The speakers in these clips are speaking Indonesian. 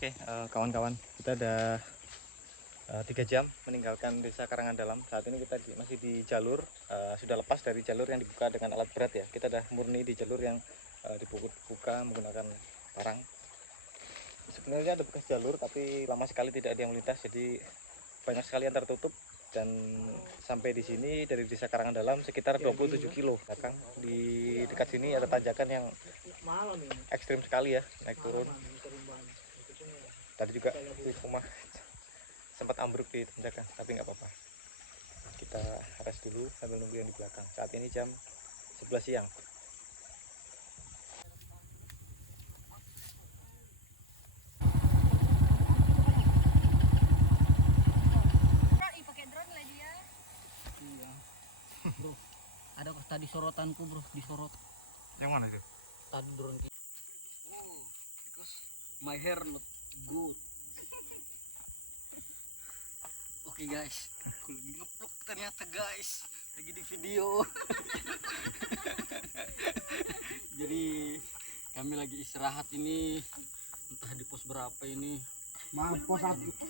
Oke, kawan-kawan, kita ada 3 jam meninggalkan desa Karangan Dalam. Saat ini kita masih di jalur, sudah lepas dari jalur yang dibuka dengan alat berat ya. Kita sudah murni di jalur yang dibuka menggunakan parang. Sebenarnya ada bekas jalur, tapi lama sekali tidak ada yang melintas, jadi banyak sekali yang tertutup. Dan sampai di sini dari desa Karangan Dalam sekitar 27 kilo belakang. Di dekat sini ada tanjakan yang ekstrim sekali ya, naik turun. Tadi juga di rumah sempat ambruk di tanjakan, tapi nggak apa-apa. Kita rest dulu sambil nunggu yang di belakang. Saat ini jam 11 siang. Bro, ada tadi sorotanku bro, disorot. Yang mana itu? Tadi drone. Oh, because my hair not good. Oke guys, aku lagi ngeplok ternyata guys, lagi di video. Jadi kami lagi istirahat ini, entah di pos berapa ini. Pos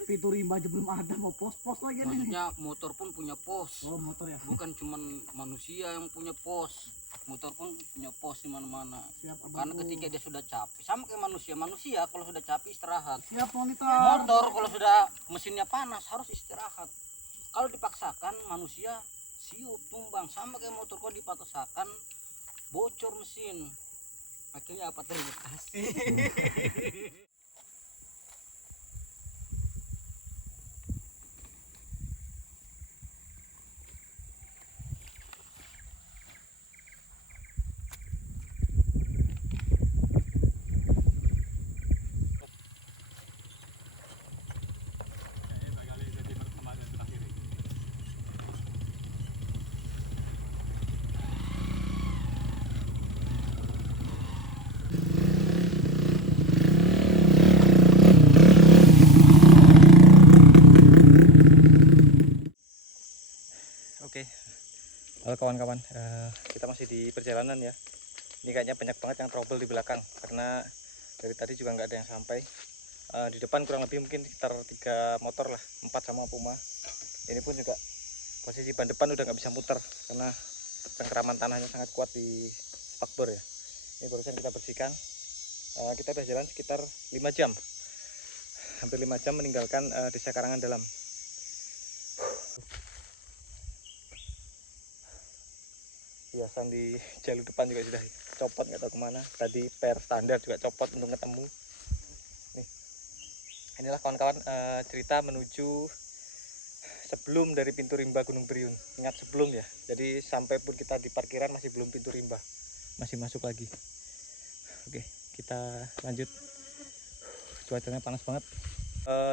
pintu rimba aja belum ada, mau pos lagi nih. Maksudnya motor pun punya pos. Oh, motor ya. Bukan cuman manusia yang punya pos, motor pun punya pos di mana-mana. Karena ketika dia sudah capek, sama kayak manusia kalau sudah capek istirahat. Siap monitor. Motor kalau sudah mesinnya panas harus istirahat. Kalau dipaksakan manusia siup tumbang, sama kayak motor kalau dipaksakan bocor mesin. Akhirnya apa, terima kasih. Oke, halo kawan-kawan, kita masih di perjalanan ya. Ini kayaknya banyak banget yang trouble di belakang karena dari tadi juga nggak ada yang sampai. Di depan kurang lebih mungkin sekitar 3 motor lah, 4 sama Puma. Ini pun juga posisi ban depan udah nggak bisa muter karena cengkeraman tanahnya sangat kuat di spakbor ya. Ini barusan kita bersihkan. Kita udah jalan sekitar 5 jam, hampir 5 jam meninggalkan desa Karangan Dalam. Hiasan di jalur depan juga sudah copot, nggak tahu kemana. Tadi per standar juga copot untuk ketemu. Nih, inilah kawan-kawan cerita menuju sebelum dari pintu rimba Gunung Beriun. Ingat sebelum ya, jadi sampai pun kita di parkiran masih belum pintu rimba, masih masuk lagi. Oke, kita lanjut. Cuacanya panas banget.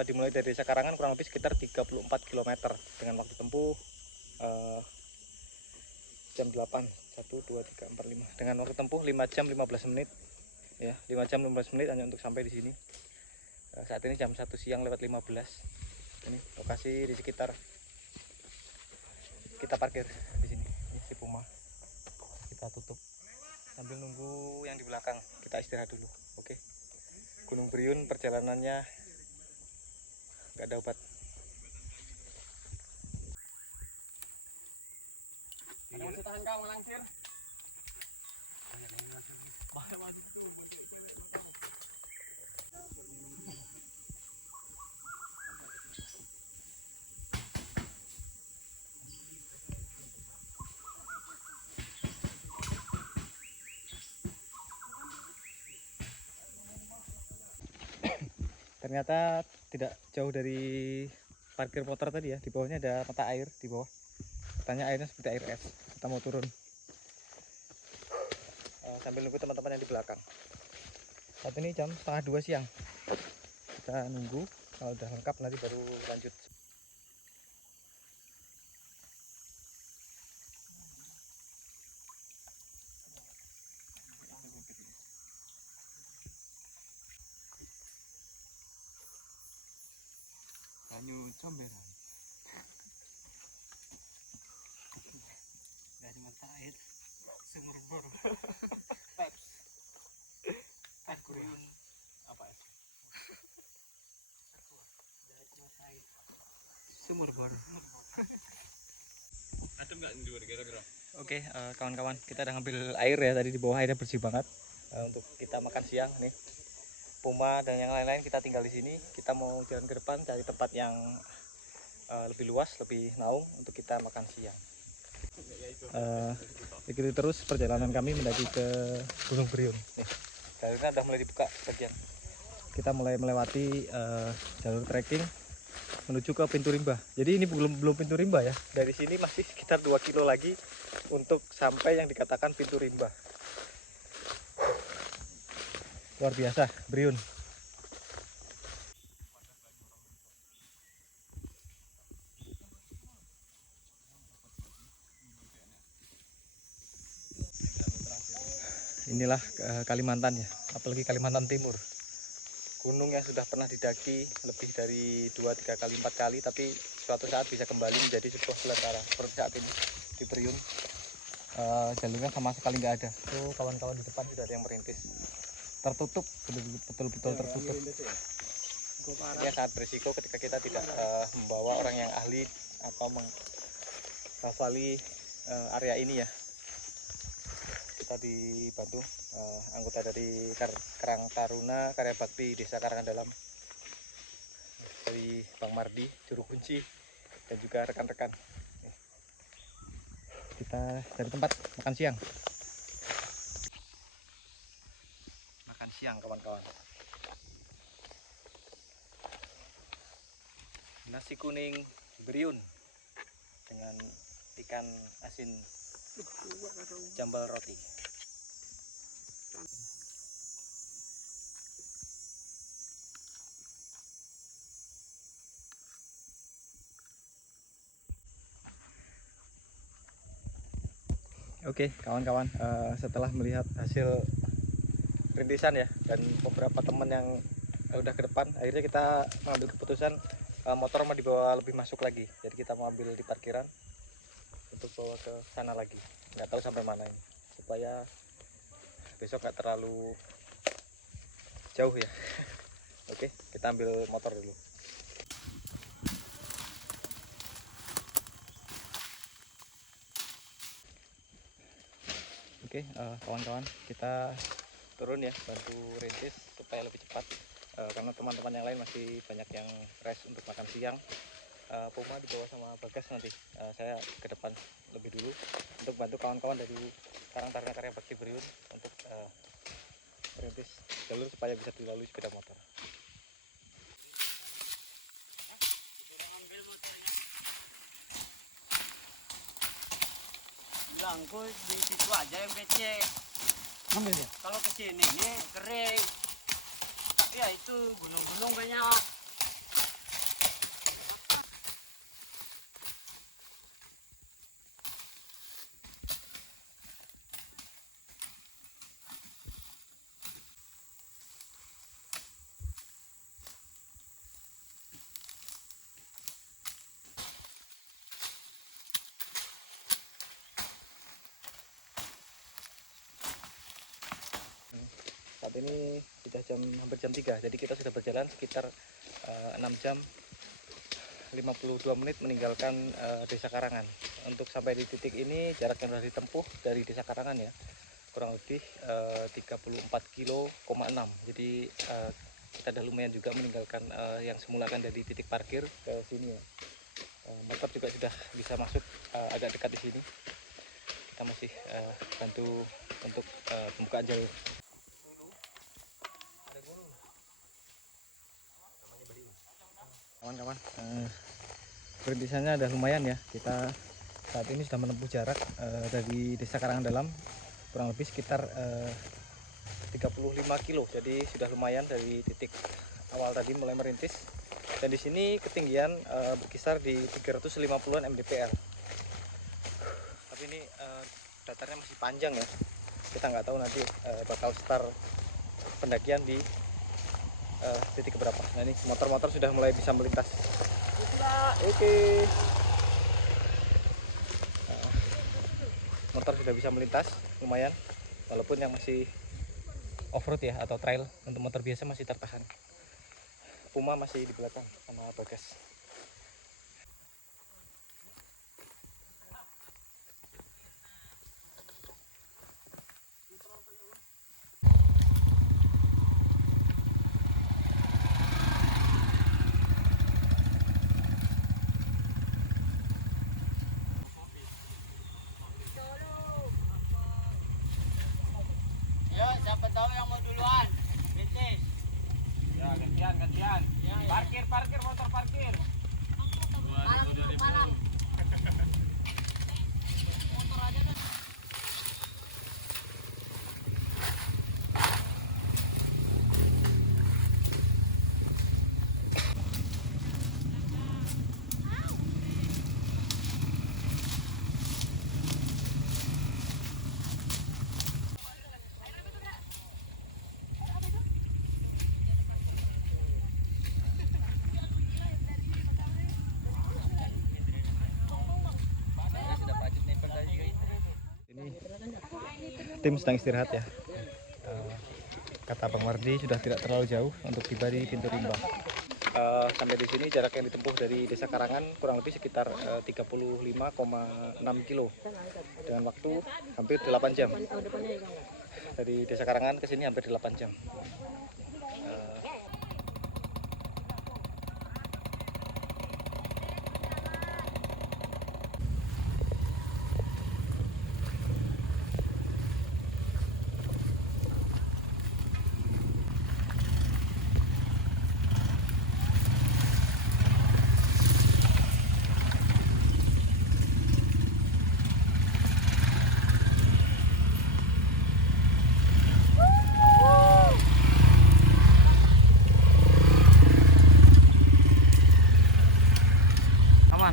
Dimulai dari desa Karangan kurang lebih sekitar 34 km dengan waktu tempuh jam 8, 1, 2, 3, 4, 5 dengan waktu tempuh 5 jam 15 menit ya, 5 jam 15 menit hanya untuk sampai di sini. Saat ini jam 1 siang lewat 15. Ini lokasi di sekitar kita parkir di sini. Ini si Puma kita tutup sambil nunggu yang di belakang. Kita istirahat dulu. Oke, Gunung Beriun perjalanannya nggak ada obat. Ada masih tahan kau ngelangsir. Bahaya masuk tuh, bantu cewek belakang. Ternyata tidak jauh dari parkir motor tadi ya, di bawahnya ada mata air di bawah. Katanya airnya seperti air es. Kita mau turun sambil nunggu teman-teman yang di belakang. Saat ini jam setengah 2 siang. Kita nunggu, kalau udah lengkap nanti baru lanjut. Kanyu comberan. Dari mata air sumur bor. Aquarium apa ya? Timur baru. Adem nggak di luar kira-kira? Oke, kawan-kawan, kita udah ngambil air ya, tadi di bawah airnya bersih banget. Untuk kita makan siang nih, Puma dan yang lain-lain kita tinggal di sini. Kita mau jalan ke depan cari tempat yang lebih luas, lebih naung untuk kita makan siang. Ikuti terus perjalanan kami mendaki ke Gunung Beriun. Nih, jalurnya udah mulai dibuka sebagian. Kita mulai melewati jalur trekking menuju ke Pintu Rimba. Jadi ini belum Pintu Rimba ya. Dari sini masih sekitar 2 kilo lagi untuk sampai yang dikatakan Pintu Rimba. Luar biasa, Beriun. Inilah Kalimantan ya, apalagi Kalimantan Timur. Gunung yang sudah pernah didaki lebih dari 2, 3 kali, 4 kali, tapi suatu saat bisa kembali menjadi sebuah belantara seperti saat ini di Beriun. Jalurnya sama sekali nggak ada. Tuh kawan-kawan di depan sudah ada yang merintis. Tertutup, betul-betul tertutup. Ya sangat berisiko ketika kita tidak membawa orang yang ahli atau menghafali area ini ya. Kita dibantu anggota dari Karang Taruna Karya Bakti Desa Karangan Dalam, dari Bang Mardi, juru kunci, dan juga rekan-rekan. Kita cari tempat makan siang. Makan siang kawan-kawan. Nasi kuning Beriun dengan ikan asin jambal roti. Oke kawan-kawan, setelah melihat hasil rintisan ya dan beberapa teman yang udah ke depan, akhirnya kita mengambil keputusan motor mau dibawa lebih masuk lagi. Jadi kita mau ambil di parkiran untuk bawa ke sana lagi. Nggak tahu sampai mana ini, supaya besok nggak terlalu jauh ya. Oke, kita ambil motor dulu. Oke, kawan-kawan, kita turun ya, bantu rintis supaya lebih cepat. Karena teman-teman yang lain masih banyak yang rest untuk makan siang. Puma dibawa sama Bagas nanti. Saya ke depan lebih dulu untuk bantu kawan-kawan dari Karang Taruna Karya Bakti Beriun untuk merintis jalur supaya bisa dilalui sepeda motor. Langku di situ aja yang becek. Ambil ya. Kalau ke sini ini kering. Tapi ya itu gunung-gunung banyak. Saat ini sudah hampir jam 3, jadi kita sudah berjalan sekitar 6 jam 52 menit meninggalkan Desa Karangan. Untuk sampai di titik ini jarak yang sudah ditempuh dari Desa Karangan ya kurang lebih 34,6 kilo. Jadi kita sudah lumayan juga meninggalkan yang semula kan dari titik parkir ke sini ya. Motor juga sudah bisa masuk agak dekat di sini. Kita masih bantu untuk pembukaan jalur. Kawan-kawan, perintisannya udah lumayan ya. Kita saat ini sudah menempuh jarak dari Desa Karangan Dalam kurang lebih sekitar 35 kilo. Jadi sudah lumayan dari titik awal tadi mulai merintis. Dan di sini ketinggian berkisar di 350-an mdpl. Tapi ini datarnya masih panjang ya. Kita nggak tahu nanti bakal start pendakian di titik keberapa. Nah ini motor-motor sudah mulai bisa melintas. Oke. Motor sudah bisa melintas lumayan, walaupun yang masih off-road ya atau trail, untuk motor biasa masih tertahan. Puma masih di belakang sama Bagas. Siapa tahu yang mau duluan? Betis. Ya, gantian. Parkir motor parkir. Malam. Motor aja dah. Ini tim sedang istirahat ya. Kata Bang Mardi sudah tidak terlalu jauh untuk tiba di pintu Rimba. Sampai di sini jarak yang ditempuh dari Desa Karangan kurang lebih sekitar 35,6 kilo dengan waktu hampir 8 jam. Dari Desa Karangan ke sini hampir 8 jam.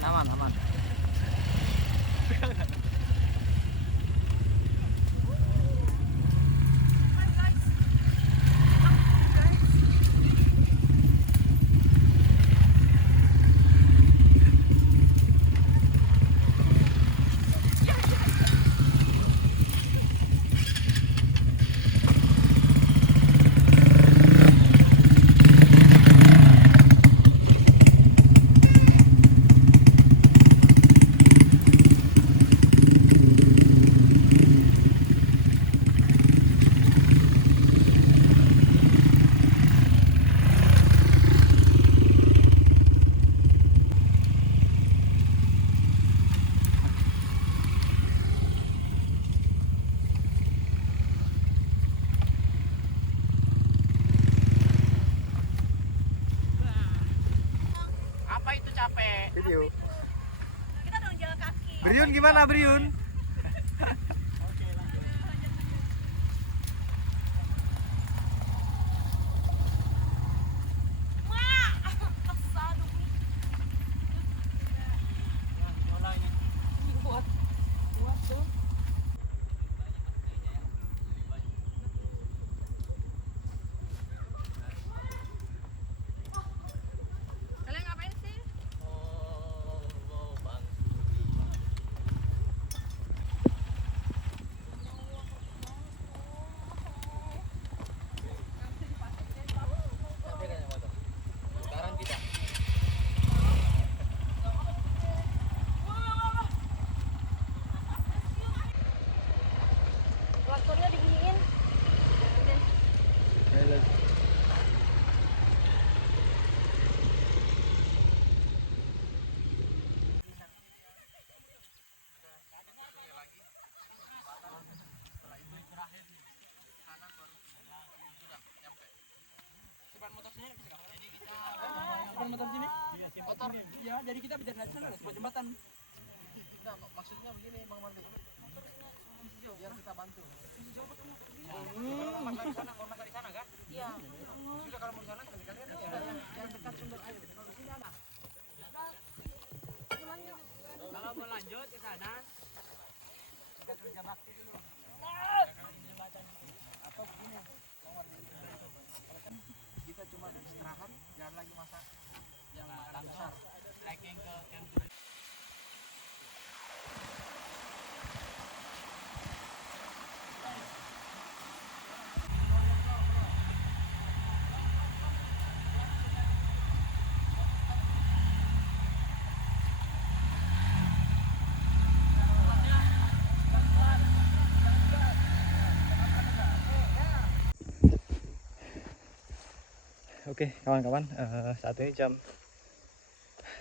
Aman. Apa itu capek? Video. Kita dong jalan kaki. Briun gimana Briun? Kalian ngapain sih? Sekarang kita. Traktornya dibunyiin. Motor sini? Motor. Ya, jadi kita bisa naik sana sebuah jembatan. Enggak, maksudnya begini Bang Mardi. Biar kita bantu. Masak di sana, mau masak di sana kan? Iya. Sudah kalau mau di sana kalian yang dekat sumber air. Kalau di sini ada. Kalau mau lanjut ke sana, kita kerja bakti dulu. Atau begini, Bang Mardi. Kita cuma istirahat, jangan lagi masak yang makanan besar. Hiking ke camp. Oke kawan-kawan, saat ini jam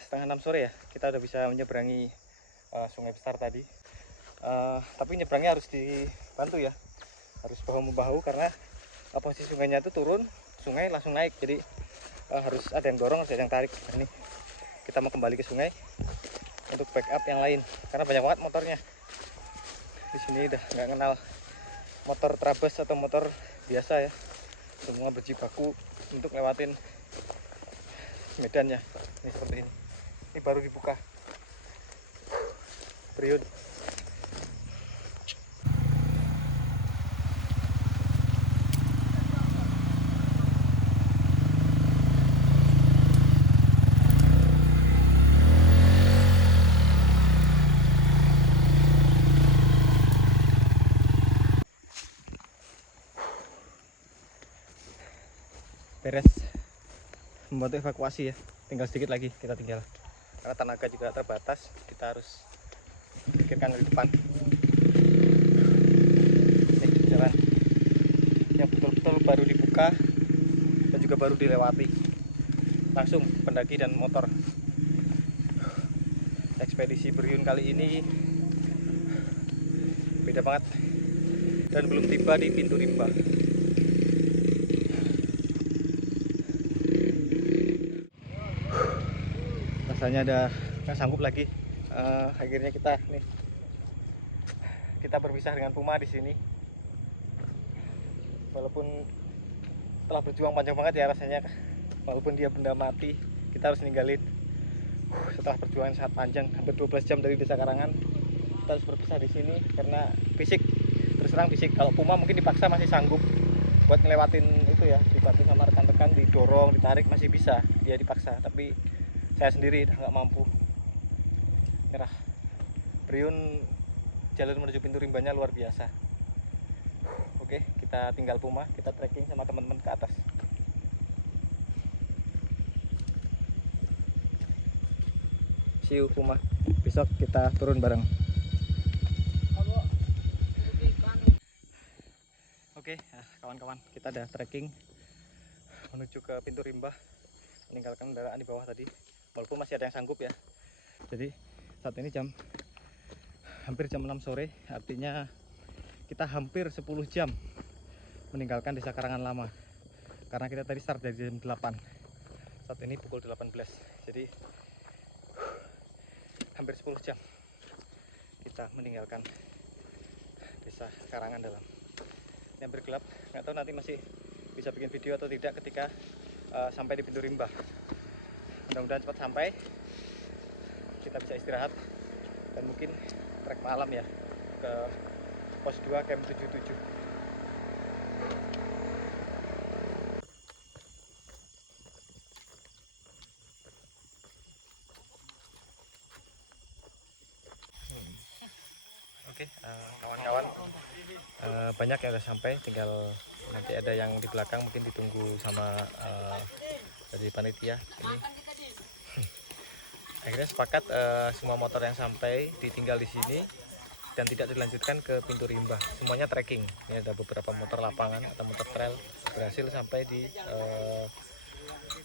5:30 sore ya. Kita udah bisa menyeberangi sungai besar tadi. Tapi nyebrangnya harus dibantu ya. harus bahu membahu karena posisi sungainya itu turun, sungai langsung naik, jadi harus ada yang dorong, harus ada yang tarik. Nah, ini kita mau kembali ke sungai untuk backup yang lain karena banyak banget motornya di sini. Udah nggak kenal motor trabas atau motor biasa ya, semua berjibaku untuk lewatin medannya. Ini seperti ini baru dibuka Priun. Beres membantu evakuasi ya, tinggal sedikit lagi kita tinggal karena tenaga juga terbatas, kita harus pikirkan dari depan. Ini jalan yang betul-betul baru dibuka dan juga baru dilewati langsung pendaki dan motor. Ekspedisi Priun kali ini beda banget dan belum tiba di pintu rimba. Rasanya ada nggak sanggup lagi. Akhirnya kita berpisah dengan Puma di sini. Walaupun telah berjuang panjang banget ya rasanya, walaupun dia benda mati, kita harus ninggalin. Setelah perjuangan sangat panjang, hampir 12 jam dari Desa Karangan, kita harus berpisah di sini karena fisik, terus terang fisik. Kalau Puma mungkin dipaksa masih sanggup buat ngelewatin itu ya, dibantu sama rekan-rekan, didorong, ditarik masih bisa, dia dipaksa. Tapi saya sendiri udah nggak mampu, nyerah. Priun jalur menuju pintu rimbanya luar biasa. Oke, kita tinggal Puma, kita trekking sama teman-teman ke atas. See you Puma, besok kita turun bareng. Oke, kawan-kawan, kita udah trekking menuju ke pintu rimba, meninggalkan kendaraan di bawah tadi, walaupun masih ada yang sanggup ya. Jadi saat ini hampir jam 6 sore, artinya kita hampir 10 jam meninggalkan Desa Karangan Lama karena kita tadi start dari jam 8, saat ini pukul 18, jadi hampir 10 jam kita meninggalkan Desa Karangan Dalam. Ini hampir gelap, nggak tahu nanti masih bisa bikin video atau tidak ketika sampai di pintu rimba. Mudah-mudahan cepat sampai, kita bisa istirahat dan mungkin trek malam ya ke pos 2 camp 77. Oke, kawan-kawan, banyak yang udah sampai, tinggal nanti ada yang di belakang mungkin ditunggu sama dari panitia ini. Akhirnya sepakat semua motor yang sampai ditinggal di sini dan tidak dilanjutkan ke pintu rimba. Semuanya trekking. Ini ada beberapa motor lapangan atau motor trail berhasil sampai di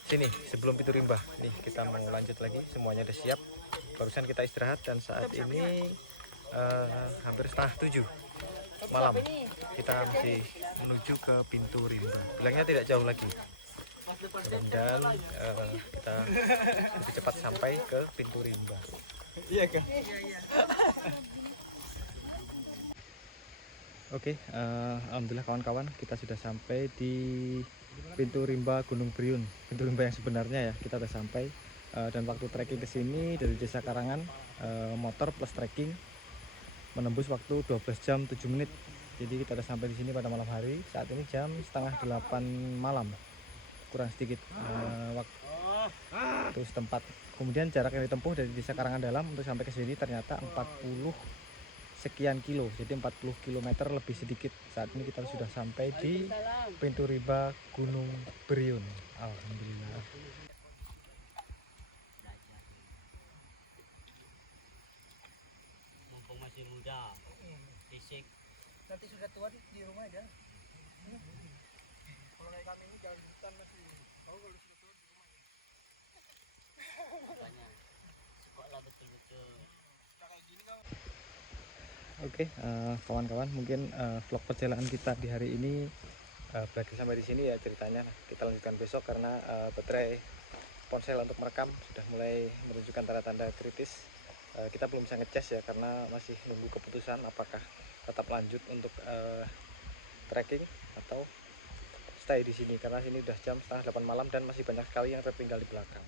sini sebelum pintu rimba. Nih kita mau lanjut lagi, semuanya udah siap. Barusan kita istirahat dan saat ini hampir setengah 7 malam. Kita masih menuju ke pintu rimba. Bilangnya tidak jauh lagi. Dan kita lebih cepat sampai ke pintu rimba. Iya kan? Oke, alhamdulillah kawan-kawan, kita sudah sampai di pintu rimba Gunung Priun, pintu rimba yang sebenarnya ya. Kita sudah sampai dan waktu trekking ke sini dari Desa Karangan, motor plus trekking menembus waktu 12 jam 7 menit. Jadi kita sudah sampai di sini pada malam hari. Saat ini jam setengah 8 malam, kurang sedikit waktu setempat. Kemudian jarak yang ditempuh dari Desa Karangan Dalam untuk sampai ke sini ternyata 40 sekian kilo, jadi 40 km lebih sedikit. Saat ini kita sudah sampai di pintu rimba Gunung Priun. Alhamdulillah. Mumpung masih muda, fisik. Nanti sudah tua di rumah aja. Kalau kayak kami ini jalan di hutan masih. Tahu kalau sudah tua di rumah. Makanya sekolah betul-betul. Nah, kayak gini kan. Oke, kawan-kawan, mungkin vlog perjalanan kita di hari ini berakhir sampai di sini ya ceritanya. Kita lanjutkan besok karena baterai ponsel untuk merekam sudah mulai menunjukkan tanda-tanda kritis. Kita belum bisa ngecas ya karena masih nunggu keputusan apakah tetap lanjut untuk trekking atau stay di sini, karena sini udah jam setengah 8 malam dan masih banyak sekali yang tertinggal di belakang.